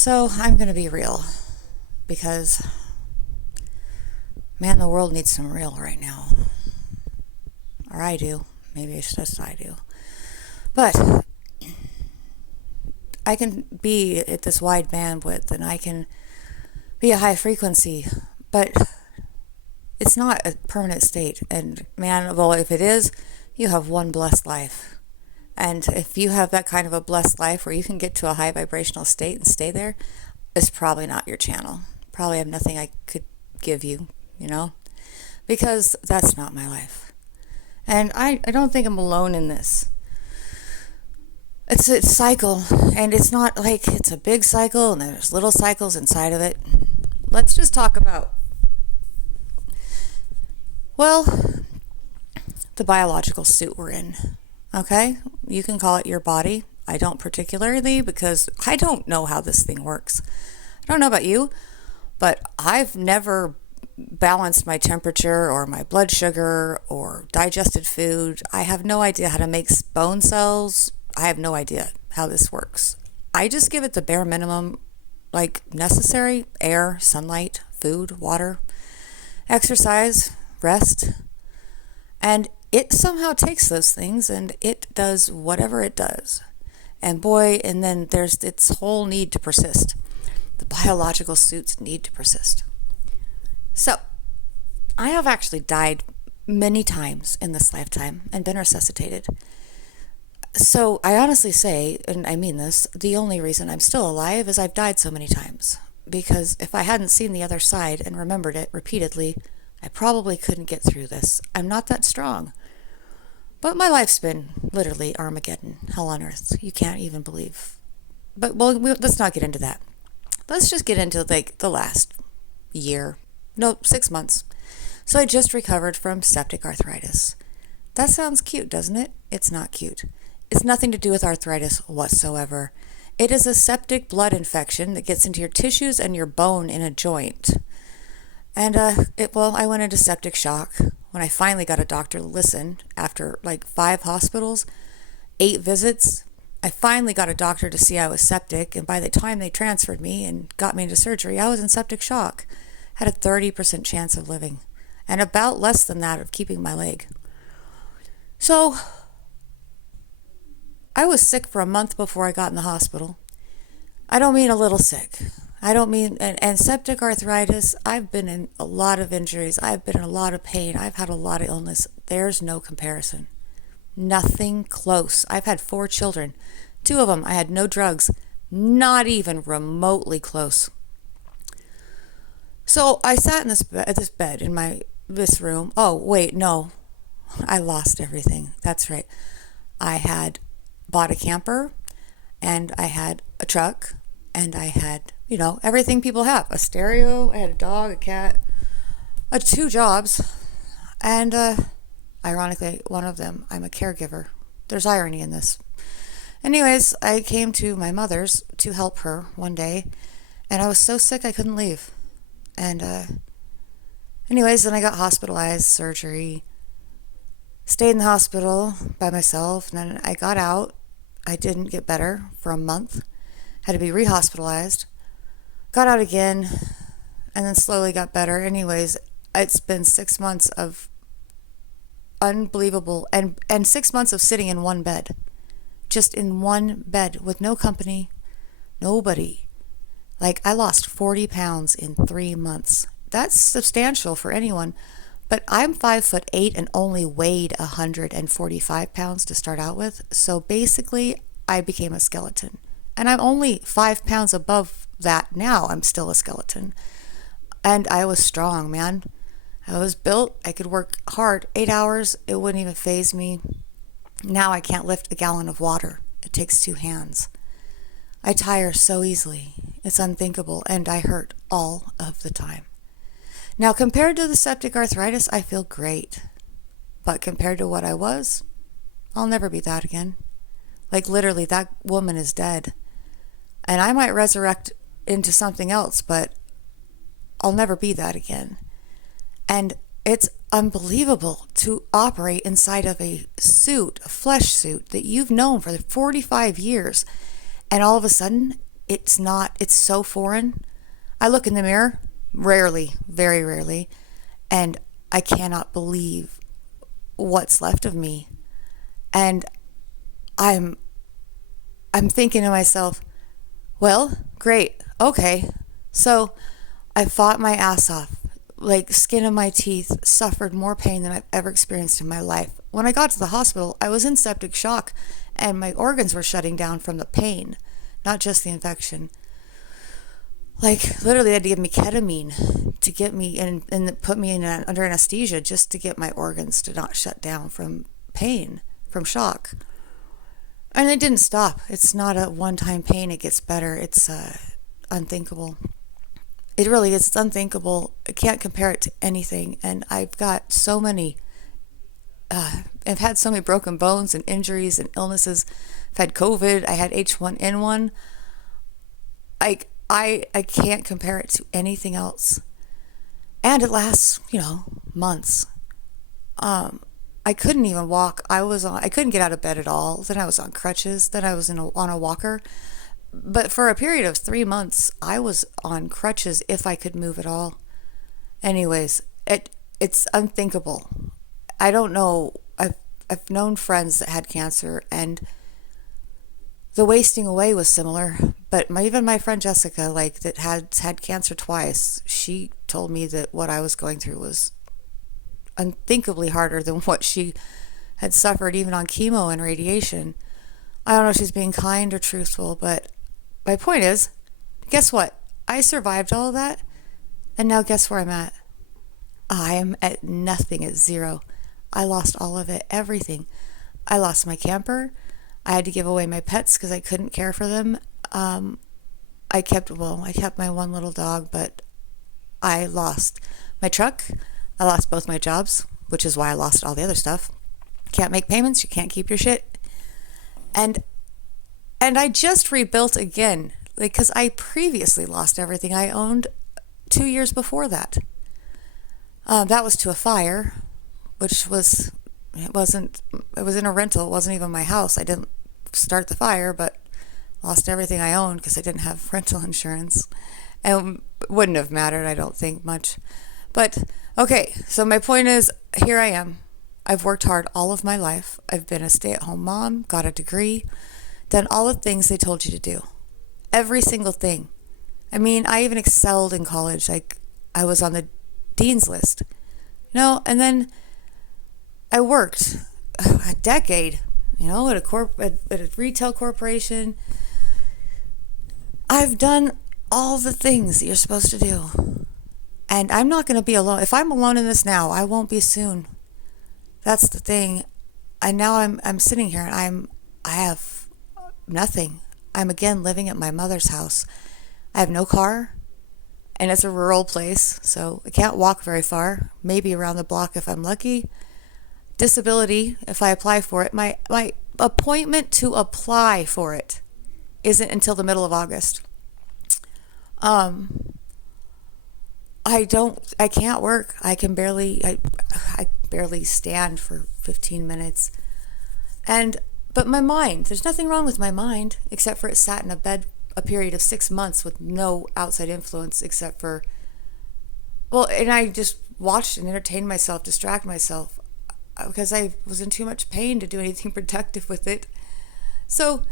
So I'm going to be real because, man, the world needs some real right now. Or I do. Maybe it's just I do. But I can be at this wide bandwidth and I can be a high frequency, but it's not a permanent state. And man, well, if it is, you have one blessed life. And if you have that kind of a blessed life where you can get to a high vibrational state and stay there, it's probably not your channel. Probably have nothing I could give you, because that's not my life. And I don't think I'm alone in this. It's a cycle, and it's not like it's a big cycle and there's little cycles inside of it. Let's just talk about, well, the biological suit we're in. Okay? You can call it your body. I don't particularly, because I don't know how this thing works. I don't know about you, but I've never balanced my temperature or my blood sugar or digested food. I have no idea how to make bone cells. I have no idea how this works. I just give it the bare minimum, like necessary: air, sunlight, food, water, exercise, rest. And it somehow takes those things and it does whatever it does. And boy, and then there's its whole need to persist. The biological suits need to persist. So, I have actually died many times in this lifetime and been resuscitated. So, I honestly say, and I mean this, the only reason I'm still alive is I've died so many times. Because if I hadn't seen the other side and remembered it repeatedly, I probably couldn't get through this. I'm not that strong. But my life's been literally Armageddon, hell on earth. You can't even believe. But let's not get into that. Let's just get into like the last year. No, 6 months. So I just recovered from septic arthritis. That sounds cute, doesn't it? It's not cute. It's nothing to do with arthritis whatsoever. It is a septic blood infection that gets into your tissues and your bone in a joint. And I went into septic shock when I finally got a doctor to listen after like 5 hospitals, 8 visits. I finally got a doctor to see I was septic, and by the time they transferred me and got me into surgery, I was in septic shock. Had a 30% chance of living, and about less than that of keeping my leg. So, I was sick for a month before I got in the hospital. I don't mean a little sick. I don't mean, and septic arthritis, I've been in a lot of injuries. I've been in a lot of pain. I've had a lot of illness. There's no comparison. Nothing close. I've had 4 children. 2 of them, I had no drugs. Not even remotely close. So I sat in this bed in this room. Oh, wait, no. I lost everything. That's right. I had bought a camper, and I had a truck, and I had, everything people have. A stereo, I had a dog, a cat, 2 jobs, and ironically, one of them, I'm a caregiver. There's irony in this. Anyways, I came to my mother's to help her one day, and I was so sick I couldn't leave. And anyways, then I got hospitalized, surgery, stayed in the hospital by myself, and then I got out. I didn't get better for a month. Had to be rehospitalized. Got out again, and then slowly got better. Anyways, it's been 6 months of unbelievable, and 6 months of sitting in one bed. Just in one bed with no company, nobody. Like, I lost 40 pounds in 3 months. That's substantial for anyone. But I'm 5'8" and only weighed 145 pounds to start out with. So basically, I became a skeleton. And I'm only 5 pounds above that now. I'm still a skeleton. And I was strong, man. I was built. I could work hard. 8 hours, it wouldn't even faze me. Now I can't lift a gallon of water. It takes 2 hands. I tire so easily. It's unthinkable. And I hurt all of the time. Now, compared to the septic arthritis, I feel great. But compared to what I was, I'll never be that again. Like, literally, that woman is dead. And I might resurrect into something else, but I'll never be that again. And it's unbelievable to operate inside of a suit, a flesh suit that you've known for 45 years. And all of a sudden, it's so foreign. I look in the mirror, rarely, very rarely, and I cannot believe what's left of me. And I'm I'm thinking to myself, well, great. Okay. So I fought my ass off, like skin of my teeth, suffered more pain than I've ever experienced in my life. When I got to the hospital, I was in septic shock and my organs were shutting down from the pain, not just the infection. Like literally they had to give me ketamine to get me and put me in under anesthesia just to get my organs to not shut down from pain, from shock. And it didn't stop. It's not a one-time pain. It gets better. It's unthinkable. It really is. It's unthinkable. I can't compare it to anything. And I've got so many, I've had so many broken bones and injuries and illnesses. I've had COVID. I had H1N1. I can't compare it to anything else. And it lasts, months. I couldn't even walk. I couldn't get out of bed at all. Then I was on crutches. Then I was on a walker. But for a period of 3 months, I was on crutches if I could move at all. Anyways, it's unthinkable. I don't know. I've known friends that had cancer, and the wasting away was similar. But even my friend Jessica, that had cancer twice, she told me that what I was going through was unthinkably harder than what she had suffered even on chemo and radiation. I don't know if she's being kind or truthful, but my point is, guess what? I survived all of that, and now guess where I'm at? I am at nothing, at zero. I lost all of it, everything. I lost my camper. I had to give away my pets because I couldn't care for them. I kept my one little dog, but I lost my truck. I lost both my jobs, which is why I lost all the other stuff. Can't make payments, you can't keep your shit. And I just rebuilt again, because I previously lost everything I owned 2 years before that. That was to a fire, which it was in a rental. It wasn't even my house. I didn't start the fire, but lost everything I owned because I didn't have rental insurance. And it wouldn't have mattered, I don't think, much. But, okay, so my point is, here I am. I've worked hard all of my life. I've been a stay-at-home mom, got a degree, done all the things they told you to do. Every single thing. I mean, I even excelled in college. I was on the dean's list. And then I worked a decade, at a retail corporation. I've done all the things that you're supposed to do. And I'm not going to be alone. If I'm alone in this now, I won't be soon. That's the thing. And now I'm sitting here and I have nothing. I'm again living at my mother's house. I have no car, and it's a rural place, so I can't walk very far. Maybe around the block if I'm lucky. Disability, if I apply for it, my appointment to apply for it isn't until the middle of August. I can't work. I barely stand for 15 minutes. But my mind, there's nothing wrong with my mind, except for it sat in a bed a period of 6 months with no outside influence except for, and I just watched and entertained myself, distract myself, because I was in too much pain to do anything productive with it. So,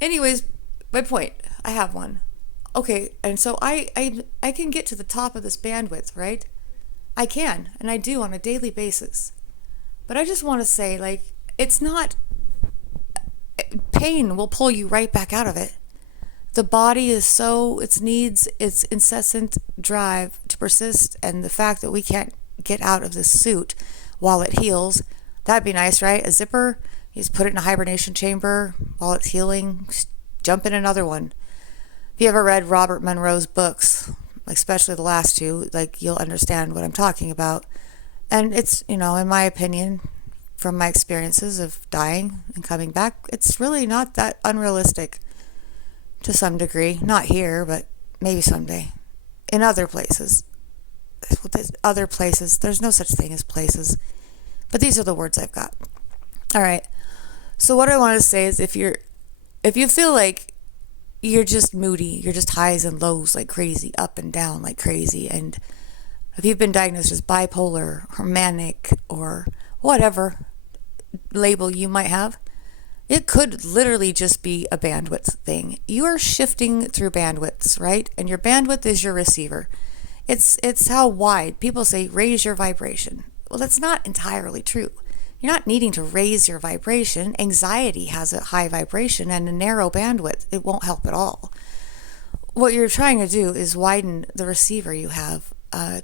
anyways, my point, I have one. Okay, and so I can get to the top of this bandwidth, right? I can, and I do on a daily basis. But I just want to say, it's not, pain will pull you right back out of it. The body it needs its incessant drive to persist, and the fact that we can't get out of this suit while it heals, that'd be nice, right? A zipper, you just put it in a hibernation chamber while it's healing, just jump in another one. If you ever read Robert Monroe's books, especially the last two, you'll understand what I'm talking about. And it's, in my opinion, from my experiences of dying and coming back, it's really not that unrealistic to some degree. Not here, but maybe someday. In other places. There's no such thing as places. But these are the words I've got. All right. So what I want to say is if you feel like you're just moody. You're just highs and lows like crazy, up and down like crazy. And if you've been diagnosed as bipolar or manic or whatever label you might have, it could literally just be a bandwidth thing. You are shifting through bandwidths, right? And your bandwidth is your receiver. It's how wide. People say raise your vibration. Well, that's not entirely true. You're not needing to raise your vibration. Anxiety has a high vibration and a narrow bandwidth. It won't help at all. What you're trying to do is widen the receiver you have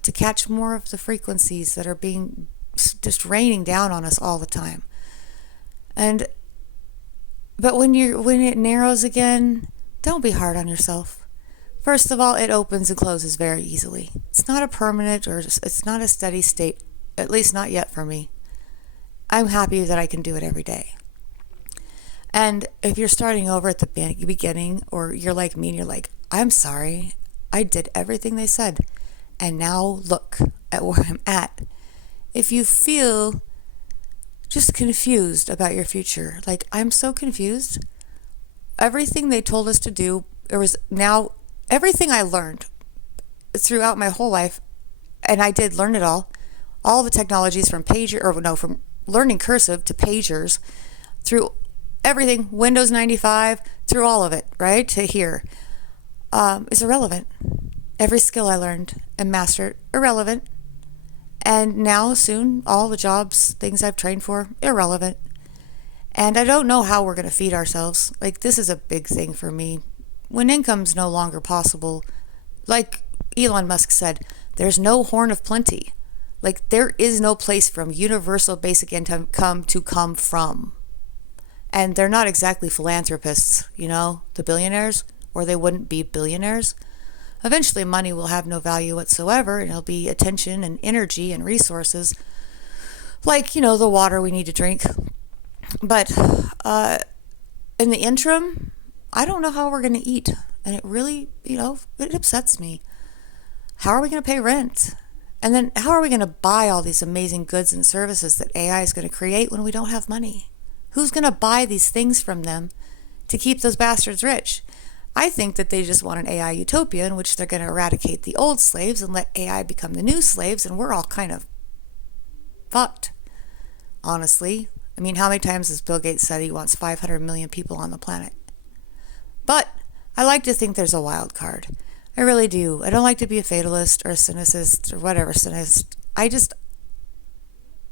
to catch more of the frequencies that are being just raining down on us all the time. But when it narrows again, don't be hard on yourself. First of all, it opens and closes very easily. It's not a permanent or it's not a steady state, at least not yet for me. I'm happy that I can do it every day. And if you're starting over at the beginning, or you're like me and you're like, I'm sorry, I did everything they said, and now look at where I'm at. If you feel just confused about your future, like, I'm so confused. Everything they told us to do, everything I learned throughout my whole life, and I did learn it all the technologies from from learning cursive to pagers, through everything, Windows 95, through all of it, right, to here, is irrelevant. Every skill I learned and mastered, irrelevant. And now, soon, all the jobs, things I've trained for, irrelevant. And I don't know how we're going to feed ourselves. Like, this is a big thing for me. When income's no longer possible, like Elon Musk said, there's no horn of plenty. Like, there is no place from universal basic income to come from. And they're not exactly philanthropists, the billionaires, or they wouldn't be billionaires. Eventually, money will have no value whatsoever, and it'll be attention and energy and resources, like, the water we need to drink. But in the interim, I don't know how we're going to eat. And it really, it upsets me. How are we going to pay rent? And then how are we going to buy all these amazing goods and services that AI is going to create when we don't have money? Who's going to buy these things from them to keep those bastards rich? I think that they just want an AI utopia in which they're going to eradicate the old slaves and let AI become the new slaves, and we're all kind of fucked, honestly. I mean, how many times has Bill Gates said he wants 500 million people on the planet? But I like to think there's a wild card. I really do. I don't like to be a fatalist or a cynicist or whatever cynicist. I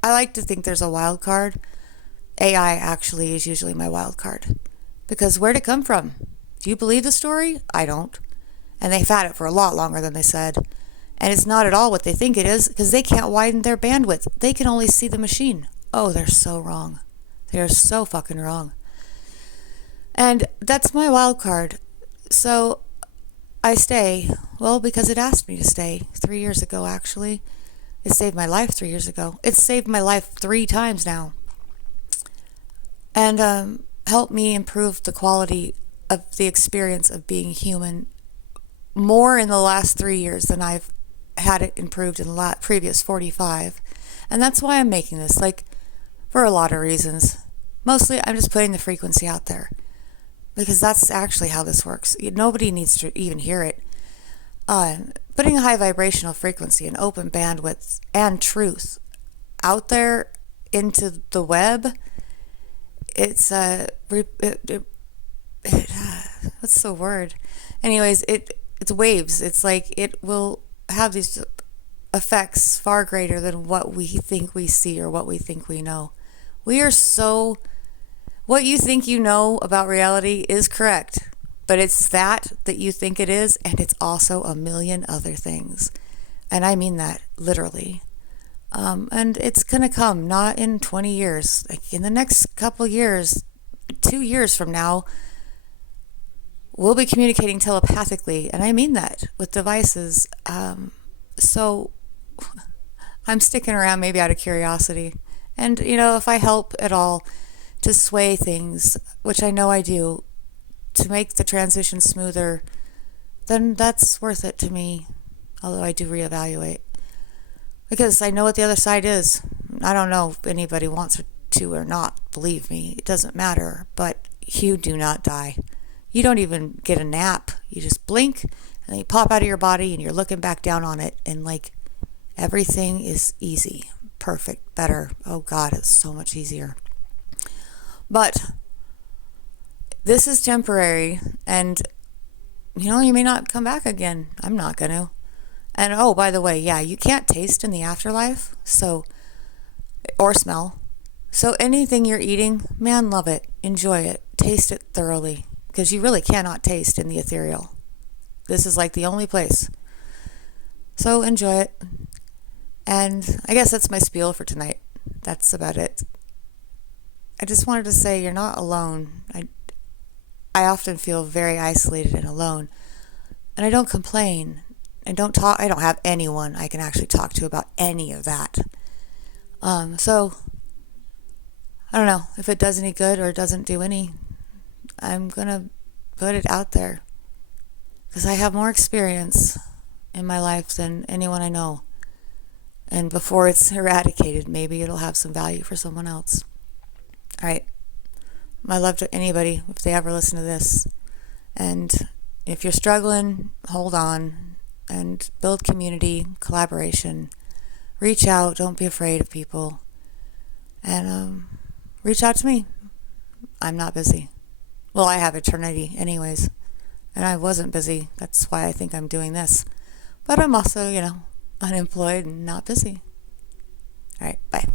like to think there's a wild card. AI actually is usually my wild card. Because where'd it come from? Do you believe the story? I don't. And they've had it for a lot longer than they said. And it's not at all what they think it is, because they can't widen their bandwidth. They can only see the machine. Oh, they're so wrong. They're so fucking wrong. And that's my wild card. So I stay. Well, because it asked me to stay 3 years ago, actually. It saved my life 3 years ago. It's saved my life 3 times now. And helped me improve the quality of the experience of being human more in the last 3 years than I've had it improved in the previous 45. And that's why I'm making this, for a lot of reasons. Mostly, I'm just putting the frequency out there, because that's actually how this works. Nobody needs to even hear it. Putting a high vibrational frequency and open bandwidth and truth out there into the web, it's what's the word? Anyways, it's waves. It's like it will have these effects far greater than what we think we see or what we think we know. What you think you know about reality is correct, but it's that you think it is, and it's also a million other things. And I mean that literally. And it's going to come, not in 20 years. Like, in the next couple years, 2 years from now, we'll be communicating telepathically, and I mean that, with devices. So I'm sticking around maybe out of curiosity. And, if I help at all to sway things, which I know I do, to make the transition smoother, then that's worth it to me, although I do reevaluate. Because I know what the other side is. I don't know if anybody wants to or not, believe me. It doesn't matter, but you do not die. You don't even get a nap. You just blink and then you pop out of your body and you're looking back down on it and like everything is easy, perfect, better. Oh God, it's so much easier. But this is temporary and you may not come back again. I'm not going to. And oh, by the way, yeah, you can't taste in the afterlife, or smell. So anything you're eating, man, love it, enjoy it, taste it thoroughly, because you really cannot taste in the ethereal. This is like the only place. So enjoy it. And I guess that's my spiel for tonight. That's about it. I just wanted to say you're not alone. I often feel very isolated and alone. And I don't complain. I don't have anyone I can actually talk to about any of that. So I don't know if it does any good or doesn't do any. I'm going to put it out there because I have more experience in my life than anyone I know. And before it's eradicated, maybe it'll have some value for someone else. All right. My love to anybody if they ever listen to this. And if you're struggling, hold on and build community, collaboration. Reach out. Don't be afraid of people. And reach out to me. I'm not busy. Well, I have eternity anyways. And I wasn't busy. That's why I think I'm doing this. But I'm also, unemployed and not busy. All right. Bye.